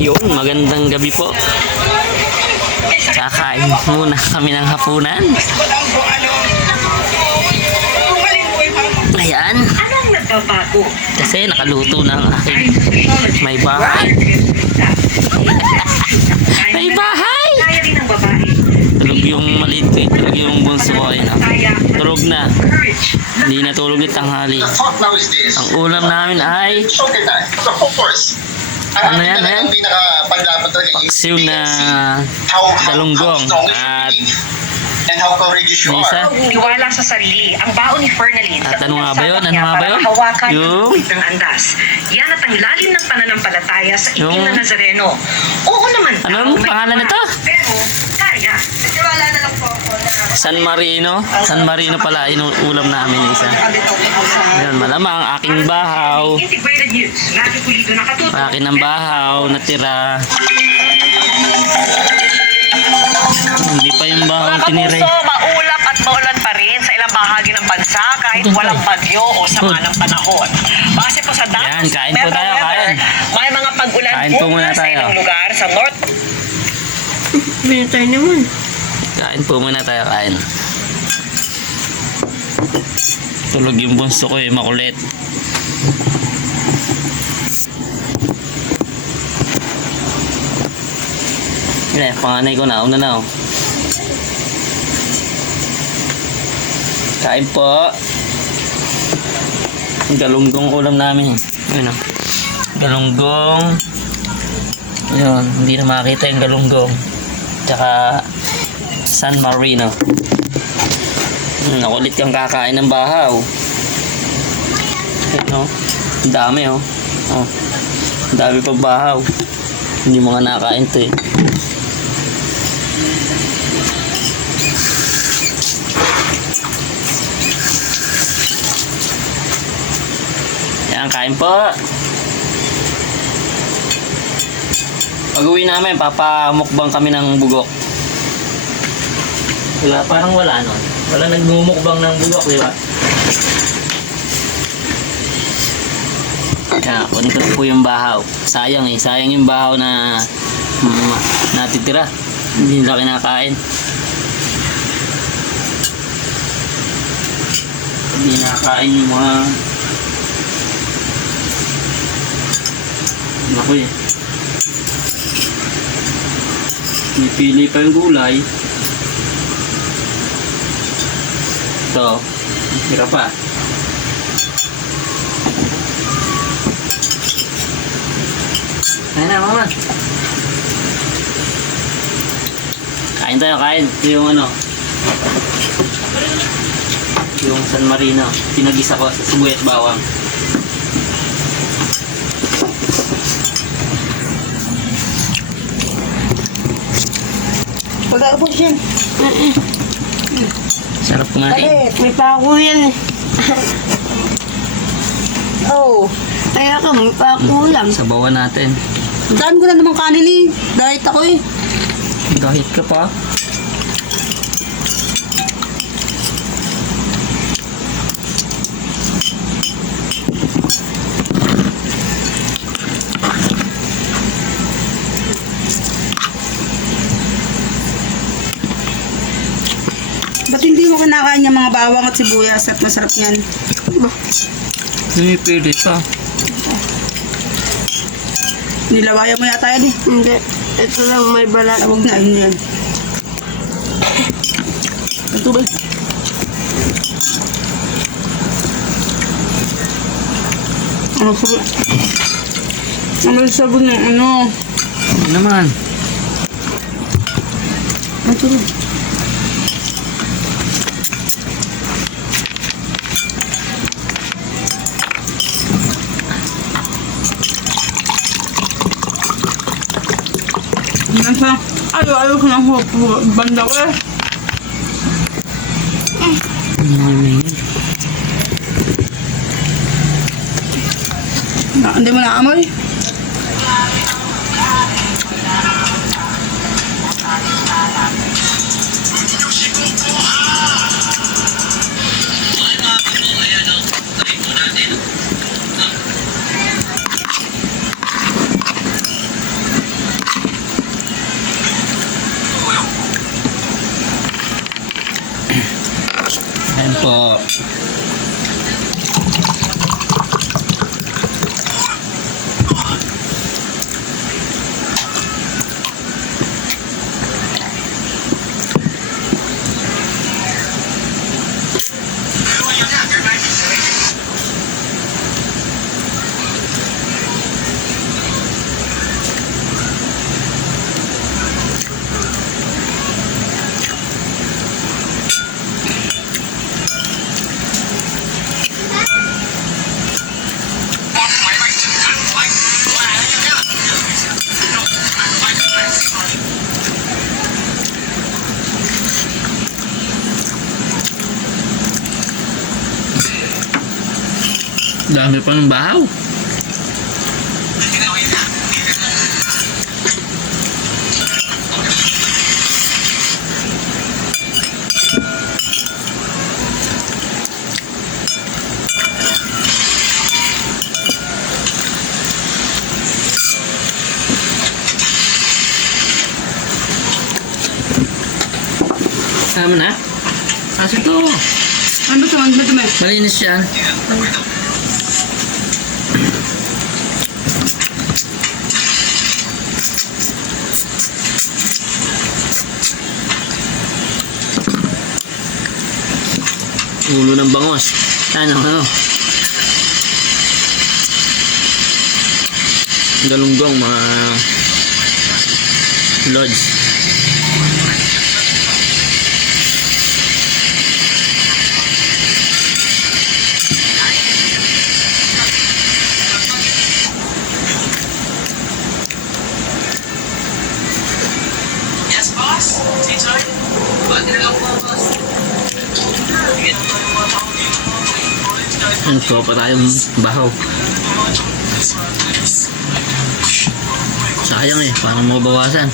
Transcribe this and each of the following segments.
Yun, magandang gabi po. Kakain muna kami ng hapunan. Ayan. Anong nagbabago? Kasi nakaluto ng aking may bahay. May bahay! Kaya rin ng babae. Tulog yung maliit ko. Tulog yung bunso ko. Ayun, tulog na. Courage. Hindi na tulog yung tanghali. Ang ulam namin ay ano yan, paksiw na galunggong at Lisa. Iwala sa sarili. Ang baon ni Fernalyn. At ano nga ba yun? Ano nga ba yun? Hawakan Yung ng andas. Yan at ang lalim ng pananampalataya sa itim Yung- na Nazareno. Oo naman. Anong pangalan nito? Pero kaya. Nagtiwala na lang po ako na San Marino. San Marino pala inuulam namin isa. Yan, malamang aking bahaw. Integrated News. Lagi Pulido nakatuto. Akin ang bahaw natira. Hindi pa yung bahaw Mga tinira. kapuso, maulap at maulan pa rin sa ilang bahagi ng bansa kahit walang bagyo o sama ng panahon. Base po sa datos, Yan, kain po Metro tayo, Weather, kain. may mga pag-ulan Kain po muna bukas sa tayo. ilang lugar sa North. Binatay naman. Kain po muna tayo, kain. Tulog yung bunso ko eh, makulit. Yan, panganay ko na, una na oh. Kain po. Galunggong ulam namin. Yun oh. Galunggong. Yun, hindi na makita yung galunggong. Tsaka San Marino. Nakulit yung kakain ng bahaw. Ano? Ang dami oh. Oh. Ang dami pa bahaw. Hindi mga nakain to eh. Yan, kain po. Pag-uwi namin, papamukbang kami ng bugok. Wala, parang wala nun. Wala nagmumukbang ng bugok, di ba? Kaya, kunin ko na po yung bahaw. Sayang eh. Sayang yung bahaw na natitira. Hindi nila kinakain. Hindi nakakain yung mga naku eh. Pipili pa yung gulay. Ito. Tira pa. Ayan na, mama. Kain tayo, kain. Ito yung ano. Yung San Marino. Pinagisa ko sa sibuyas bawang. Pag-aabot yan. Sarap kumain. Ay, may pako yan. Oo. Kaya ka, may pako lang. Sabawan natin. Ang dami ko na naman kanin eh. Diet ako eh. Kahit ka pa. Ba't hindi mo kinakain yung mga bawang at sibuyas at masarap yan? Hindi pwede pa. Nilawayan mo yata yan eh. Hindi. Ito lang may balat. Huwag na, yun yan. Ang tubig. Ano sabon? Ano sabon ng ano? Ano naman? Ang tubig. Nasa, ayaw ko ng banda ko eh. Hindi mo naamoy? Dami pa ng bahaw. Tama na? Kasi ito. Ano to? Ano to? Malinis yan. Ulo ng bangos. Ano? Galunggong mga lods. Yes, boss. T-time. Bakit lang po, boss? Ito pa tayong bahaw. Sayang eh, parang mabawasan.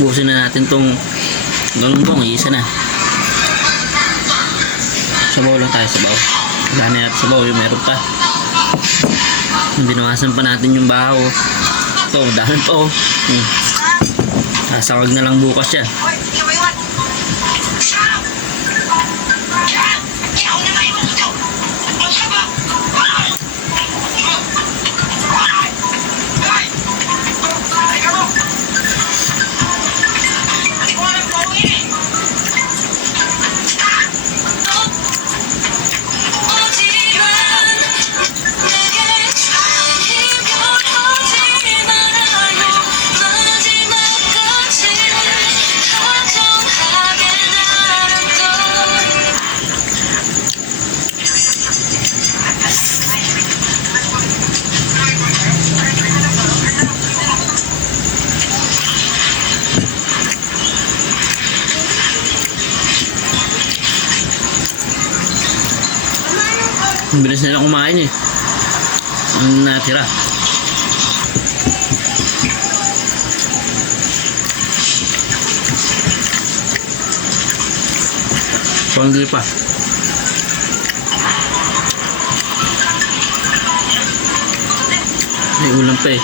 Busin na natin tong galunggong, isa na. Sabaw lang tayo, sabaw. Dami natin sabaw, yung meron pa. Binawasan pa natin yung bahaw. Ito, dami pa oh. Sasawag na lang bukas yan. Ang bilis nila kumain eh. Ang natira. Pangli pa. May ulam pa eh.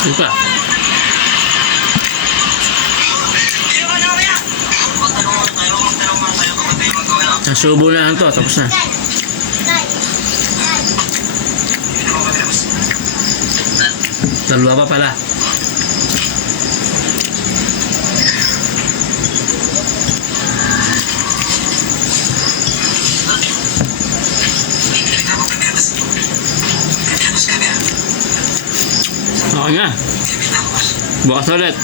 Ito pa. Nasubo na lang to, tapos na. Dalawa pa pala. Okay nga. Bukas ulit.